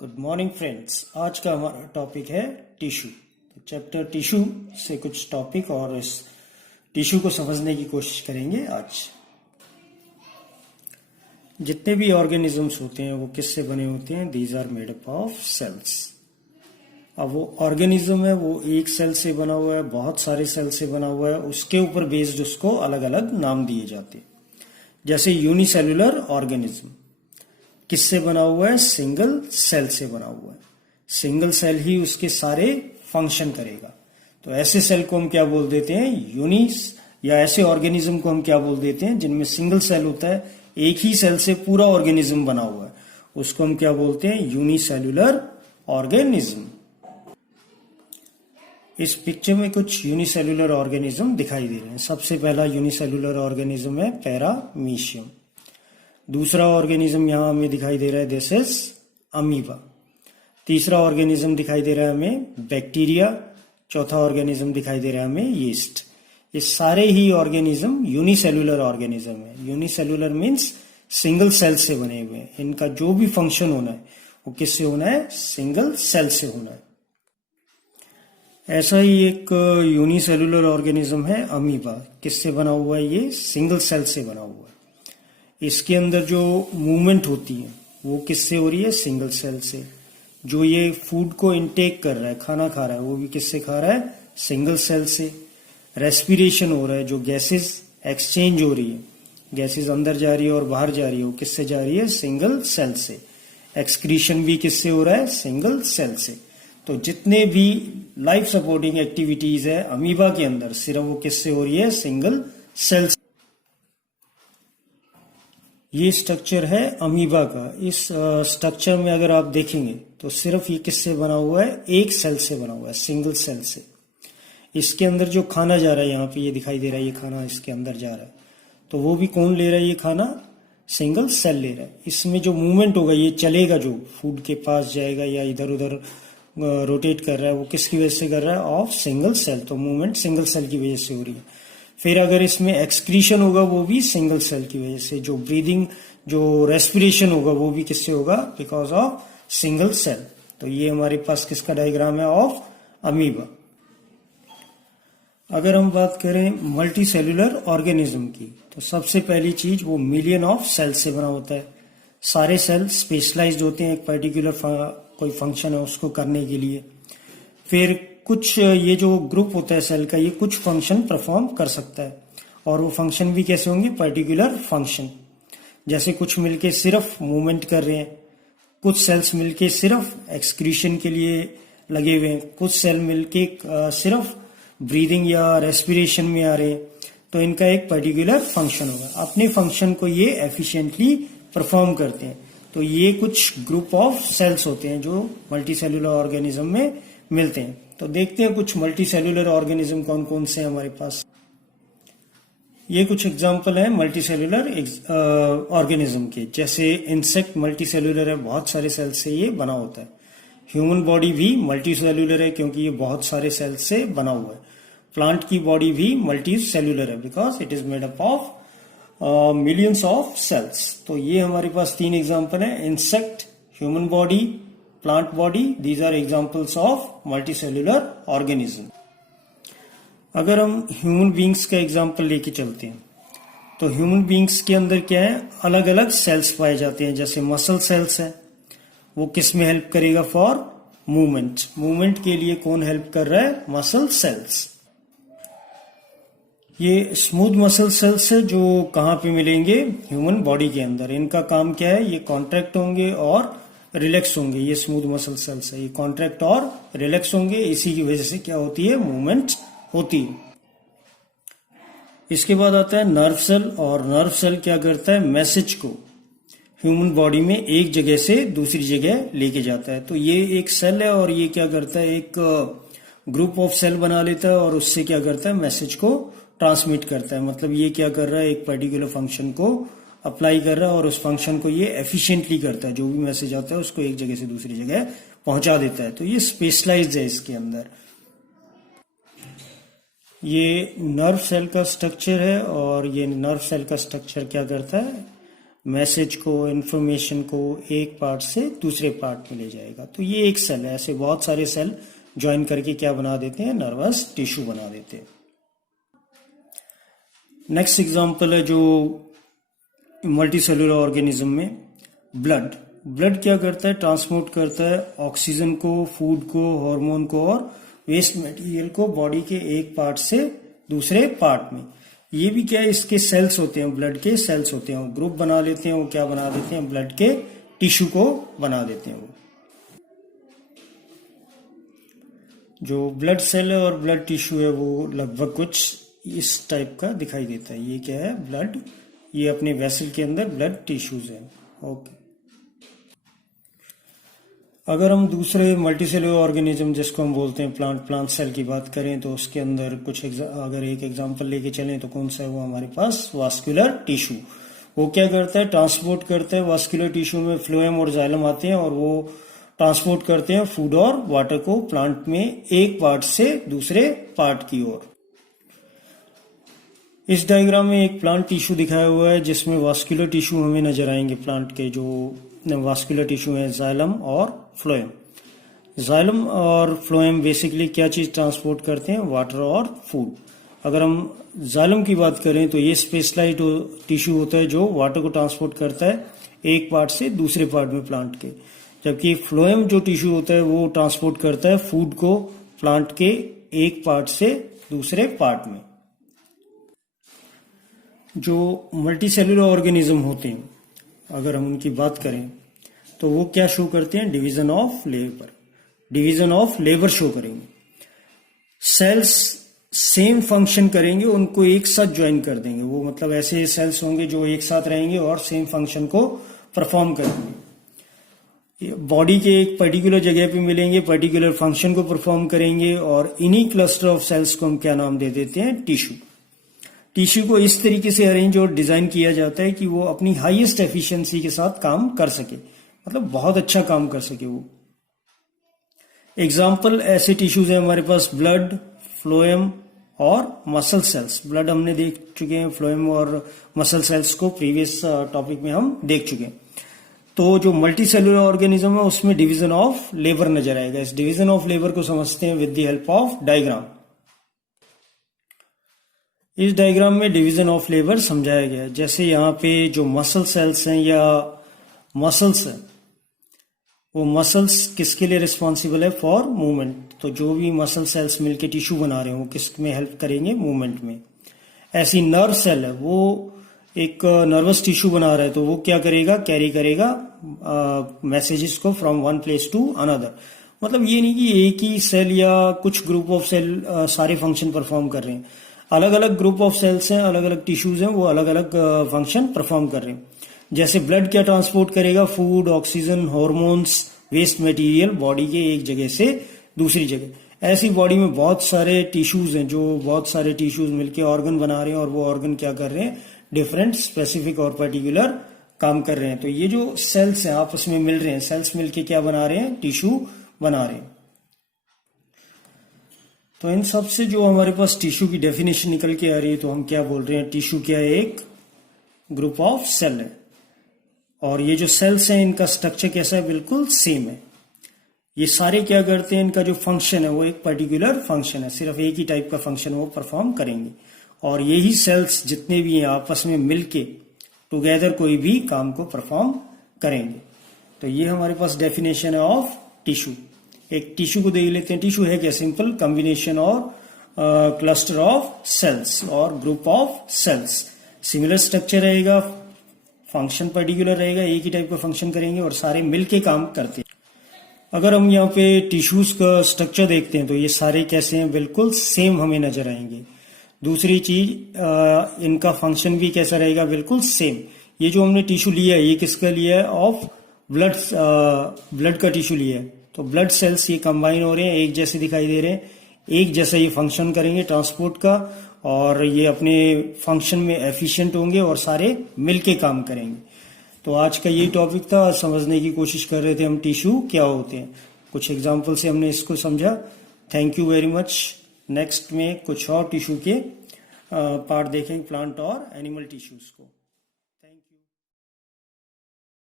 Good morning friends. आज का हमारा टॉपिक है टिश्यू। तो चैप्टर टिश्यू से कुछ टॉपिक और इस टिश्यू को समझने की कोशिश करेंगे आज। जितने भी ऑर्गेनिजम्स होते हैं वो किससे बने होते हैं? These are made up of cells. अब वो ऑर्गेनिज्म है वो एक सेल से बना हुआ है, बहुत सारे सेल से बना हुआ है, उसके ऊपर बेस्ड उसको अलग अलग नाम दिए जाते हैं। जैसे यूनिसेल्युलर ऑर्गेनिज्म किससे बना हुआ है? सिंगल सेल से बना हुआ है। सिंगल सेल ही उसके सारे फंक्शन करेगा। तो ऐसे सेल को हम क्या बोल देते हैं? यूनिस। या ऐसे ऑर्गेनिज्म को हम क्या बोल देते हैं? जिनमें सिंगल सेल होता है, एक ही सेल से पूरा ऑर्गेनिज्म बना हुआ है, उसको हम क्या बोलते हैं? Unicellular organism. इस पिक्चर में कुछ यूनिसेल्युलर ऑर्गेनिज्म दिखाई दे रहे हैं। सबसे पहला यूनिसेल्युलर ऑर्गेनिज्म है पैरामीशियम। दूसरा ऑर्गेनिज्म यहां हमें दिखाई दे रहा है, दिस इज अमीबा। तीसरा ऑर्गेनिज्म दिखाई दे रहा है हमें बैक्टीरिया। चौथा ऑर्गेनिज्म दिखाई दे रहा है हमें यीस्ट। ये सारे ही ऑर्गेनिज्म यूनिसेल्युलर ऑर्गेनिज्म है। यूनिसेल्युलर मीन्स सिंगल सेल से बने हुए हैं। इनका जो भी फंक्शन होना है वो किससे होना है? सिंगल सेल से होना है। ऐसा ही एक यूनिसेल्युलर ऑर्गेनिज्म है अमीबा। किससे बना हुआ है? ये सिंगल सेल से बना हुआ है। इसके अंदर जो मूवमेंट होती है वो किससे हो रही है? सिंगल सेल से। जो ये फूड को इनटेक कर रहा है, खाना खा रहा है, वो भी किससे खा रहा है? सिंगल सेल से। रेस्पिरेशन हो रहा है, जो गैसेस एक्सचेंज हो रही है, गैसेस अंदर जा रही है और बाहर जा रही है, वो किससे जा रही है? सिंगल सेल से। एक्सक्रीशन भी किससे हो रहा है? सिंगल सेल से। तो जितने भी लाइफ सपोर्टिंग एक्टिविटीज है अमीबा के अंदर, सिर्फ वो किससे हो रही है? सिंगल सेल से। ये स्ट्रक्चर है अमीबा का। इस स्ट्रक्चर में अगर आप देखेंगे तो सिर्फ ये किससे बना हुआ है? एक सेल से बना हुआ है, सिंगल सेल से। इसके अंदर जो खाना जा रहा है, यहाँ पे ये दिखाई दे रहा है, ये खाना इसके अंदर जा रहा है, तो वो भी कौन ले रहा है? ये खाना सिंगल सेल ले रहा है। इसमें जो मूवमेंट होगा, ये चलेगा, जो फूड के पास जाएगा या इधर उधर रोटेट कर रहा है, वो किसकी वजह से कर रहा है? Of single cell. तो मूवमेंट सिंगल सेल की वजह से हो रही है। फिर अगर इसमें एक्सक्रीशन होगा वो भी सिंगल सेल की वजह से। जो ब्रीदिंग, जो रेस्पिरेशन होगा वो भी किससे होगा? Because of single cell. तो ये हमारे पास किसका डायग्राम है? Of amoeba. अगर हम बात करें मल्टी सेल्यूलर ऑर्गेनिज्म की, तो सबसे पहली चीज वो मिलियन ऑफ सेल से बना होता है। सारे सेल स्पेशलाइज्ड होते हैं एक पर्टिकुलर कोई फंक्शन है उसको करने के लिए। फिर कुछ ये जो ग्रुप होता है सेल का, ये कुछ फंक्शन परफॉर्म कर सकता है, और वो फंक्शन भी कैसे होंगे? Particular function. जैसे कुछ मिलके सिर्फ मूवमेंट कर रहे हैं, कुछ सेल्स मिलके सिर्फ एक्सक्रीशन के लिए लगे हुए हैं, कुछ सेल मिलके सिर्फ ब्रीदिंग या रेस्पिरेशन में आ रहे हैं। तो इनका एक पर्टिकुलर फंक्शन होगा, अपने फंक्शन को ये एफिशिएंटली परफॉर्म करते हैं। तो ये कुछ ग्रुप ऑफ सेल्स होते हैं जो मल्टी सेल्यूलर ऑर्गेनिज्म में मिलते हैं। तो देखते हैं कुछ मल्टी सेल्यूलर ऑर्गेनिज्म कौन कौन से हैं हमारे पास। ये कुछ एग्जांपल है मल्टी सेल्यूलर ऑर्गेनिज्म के। जैसे इंसेक्ट मल्टी सेल्यूलर है, बहुत सारे सेल से ये बना होता है। ह्यूमन बॉडी भी मल्टी सेल्यूलर है क्योंकि ये बहुत सारे सेल से बना हुआ है। प्लांट की बॉडी भी मल्टी सेल्यूलर है because it is made up of millions of cells. तो ये हमारे पास तीन एग्जांपल है, insect, human body, plant body. These are examples of multicellular organism. अगर हम ह्यूमन बींग्स का एग्जांपल लेके चलते हैं, तो ह्यूमन बींग्स के अंदर क्या है? अलग अलग सेल्स पाए जाते हैं। जैसे मसल सेल्स है, वो किस में हेल्प करेगा? For movement. मूवमेंट के लिए कौन हेल्प कर रहा है? Muscle cells. ये स्मूथ मसल सेल्स है जो कहाँ पे मिलेंगे? ह्यूमन बॉडी के अंदर। इनका काम क्या है? ये कॉन्ट्रैक्ट होंगे और रिलैक्स होंगे। ये स्मूथ मसल सेल्स है, ये कॉन्ट्रैक्ट और रिलैक्स होंगे। इसी की वजह से क्या होती है? मूवमेंट होती है। इसके बाद आता है नर्व सेल, और नर्व सेल क्या करता है? मैसेज को ह्यूमन बॉडी में एक जगह से दूसरी जगह लेके जाता है। तो ये एक सेल है और ये क्या करता है? एक ग्रुप ऑफ सेल बना लेता है और उससे क्या करता है? मैसेज को ट्रांसमिट करता है। मतलब ये क्या कर रहा है? एक पर्टिकुलर फंक्शन को अप्लाई कर रहा है और उस फंक्शन को ये एफिशिएंटली करता है। जो भी मैसेज आता है उसको एक जगह से दूसरी जगह पहुंचा देता है। तो ये स्पेशलाइज्ड है इसके अंदर। ये नर्व सेल का स्ट्रक्चर है, और ये नर्व सेल का स्ट्रक्चर क्या करता है? मैसेज को, इंफॉर्मेशन को एक पार्ट से दूसरे पार्ट में ले जाएगा। तो ये एक सेल है, ऐसे बहुत सारे सेल ज्वाइन करके क्या बना देते हैं, नर्वस टिश्यू बना देते हैं। नेक्स्ट एग्जांपल है जो मल्टी सेलुलर ऑर्गेनिज्म में ब्लड। ब्लड क्या करता है, ट्रांसपोर्ट करता है ऑक्सीजन को, फूड को, हार्मोन को और वेस्ट मटेरियल को बॉडी के एक पार्ट से दूसरे पार्ट में। ये भी क्या है, इसके सेल्स होते हैं, ब्लड के सेल्स होते हैं, ग्रुप बना लेते हैं, वो क्या बना देते हैं, ब्लड के टिश्यू को बना देते हैं। वो जो ब्लड सेल है और ब्लड टिश्यू है वो लगभग कुछ इस टाइप का दिखाई देता है। ये क्या है, ब्लड, ये अपने वेसल के अंदर ब्लड टिश्यूज है। ओके, अगर हम दूसरे मल्टीसेलुलर ऑर्गेनिज्म जिसको हम बोलते हैं प्लांट सेल की बात करें तो उसके अंदर कुछ अगर एक एग्जांपल लेके चलें तो कौन सा है वो हमारे पास, वास्कुलर टिश्यू। वो क्या करता है, ट्रांसपोर्ट करता है, वास्कुलर टिश्यू में फ्लोएम और जाइलम आते हैं और वो ट्रांसपोर्ट करते हैं फूड और वाटर को प्लांट में एक पार्ट से दूसरे पार्ट की ओर। इस डायग्राम में एक प्लांट टिश्यू दिखाया हुआ है जिसमें वास्कुलर टिश्यू हमें नजर आएंगे। प्लांट के जो वास्कुलर टिश्यू है, जाइलम और फ्लोएम। जाइलम और फ्लोएम बेसिकली क्या चीज ट्रांसपोर्ट करते हैं, वाटर और फूड। अगर हम जाइलम की बात करें तो ये स्पेशलाइज्ड टिश्यू होता है जो वाटर को ट्रांसपोर्ट करता है एक पार्ट से दूसरे पार्ट में प्लांट के, जबकि फ्लोएम जो टिश्यू होता है वो ट्रांसपोर्ट करता है फूड को प्लांट के एक पार्ट से दूसरे पार्ट में। जो मल्टीसेलुलर ऑर्गेनिज्म होते हैं अगर हम उनकी बात करें तो वो क्या शो करते हैं, division of labour. Division of labour show करेंगे। सेल्स सेम फंक्शन करेंगे, उनको एक साथ ज्वाइन कर देंगे। वो मतलब ऐसे सेल्स होंगे जो एक साथ रहेंगे और सेम फंक्शन को परफॉर्म करेंगे। बॉडी के एक पर्टिकुलर जगह पे मिलेंगे, पर्टिकुलर फंक्शन को परफॉर्म करेंगे और इन्हीं क्लस्टर ऑफ सेल्स को हम क्या नाम दे देते हैं, टिश्यू। टिश्यू को इस तरीके से अरेंज और डिजाइन किया जाता है कि वो अपनी हाईएस्ट एफिशिएंसी के साथ काम कर सके, मतलब बहुत अच्छा काम कर सके वो। एग्जाम्पल ऐसे टिश्यूज है हमारे पास, ब्लड, फ्लोएम और मसल सेल्स। ब्लड हमने देख चुके हैं, फ्लोएम और मसल सेल्स को प्रीवियस टॉपिक में हम देख चुके हैं। तो जो मल्टी सेलुलर ऑर्गेनिज्म है उसमें डिवीजन ऑफ लेबर नजर आएगा। इस डिवीजन ऑफ लेबर को समझते हैं with the help of diagram. इस डायग्राम में डिवीजन ऑफ लेबर समझाया गया है। जैसे यहाँ पे जो मसल सेल्स हैं या मसल्स हैं, वो मसल्स किसके लिए रिस्पॉन्सिबल है, फॉर मूवमेंट। तो जो भी मसल सेल्स मिलके टिश्यू बना रहे हैं वो किस में हेल्प करेंगे, मूवमेंट में। ऐसी नर्व सेल है, वो एक नर्वस टिश्यू बना रहा है तो वो क्या करेगा, कैरी करेगा मैसेजेस को from one place to another. मतलब ये नहीं कि एक ही सेल या कुछ ग्रुप ऑफ सेल सारे फंक्शन परफॉर्म कर रहे हैं। अलग अलग ग्रुप ऑफ सेल्स हैं, अलग अलग टिश्यूज हैं, वो अलग अलग फंक्शन परफॉर्म कर रहे हैं। जैसे ब्लड क्या ट्रांसपोर्ट करेगा, food, oxygen, hormones, waste material body के एक जगह से दूसरी जगह। ऐसी बॉडी में बहुत सारे टिश्यूज हैं, जो बहुत सारे टिश्यूज मिलके ऑर्गन बना रहे हैं और वो ऑर्गन क्या कर रहे हैं, डिफरेंट स्पेसिफिक और पर्टिकुलर काम कर रहे हैं। तो ये जो सेल्स हैं आपस में मिल रहे हैं, सेल्स मिलके क्या बना रहे हैं, टिश्यू बना रहे हैं। तो इन सब से जो हमारे पास टिश्यू की डेफिनेशन निकल के आ रही है, तो हम क्या बोल रहे हैं, टिश्यू क्या है, एक ग्रुप ऑफ सेल है। और ये जो सेल्स हैं इनका स्ट्रक्चर कैसा है, बिल्कुल सेम है। ये सारे क्या करते हैं, इनका जो फंक्शन है वो एक पर्टिकुलर फंक्शन है, सिर्फ एक ही टाइप का फंक्शन वो परफॉर्म करेंगे। और यही सेल्स जितने भी हैं आपस में मिलके टुगेदर कोई भी काम को परफॉर्म करेंगे। तो ये हमारे पास डेफिनेशन है ऑफ टिश्यू। एक टिश्यू को देख लेते हैं। टिश्यू है क्या, सिंपल कॉम्बिनेशन और क्लस्टर ऑफ सेल्स और group of cells. Similar structure रहेगा, फंक्शन पर्टिकुलर रहेगा, एक ही टाइप का फंक्शन करेंगे और सारे मिलके काम करते हैं। अगर हम यहाँ पे टिश्यूज का स्ट्रक्चर देखते हैं तो ये सारे कैसे हैं, बिल्कुल सेम हमें नजर आएंगे। दूसरी चीज इनका फंक्शन भी कैसा रहेगा, बिल्कुल सेम। ये जो हमने टिश्यू लिया है ये किसका लिया है, ऑफ ब्लड का टिश्यू लिया है। तो ब्लड सेल्स ये कंबाइन हो रहे हैं, एक जैसे दिखाई दे रहे हैं, एक जैसा ये फंक्शन करेंगे ट्रांसपोर्ट का, और ये अपने फंक्शन में एफिशिएंट होंगे और सारे मिलके काम करेंगे। तो आज का ये टॉपिक था, समझने की कोशिश कर रहे थे हम टिश्यू क्या होते हैं। कुछ एग्जाम्पल से हमने इसको समझा। Thank you very much. Next में कुछ और टिश्यू के पार्ट देखेंगे, प्लांट और एनिमल टिश्यूज को।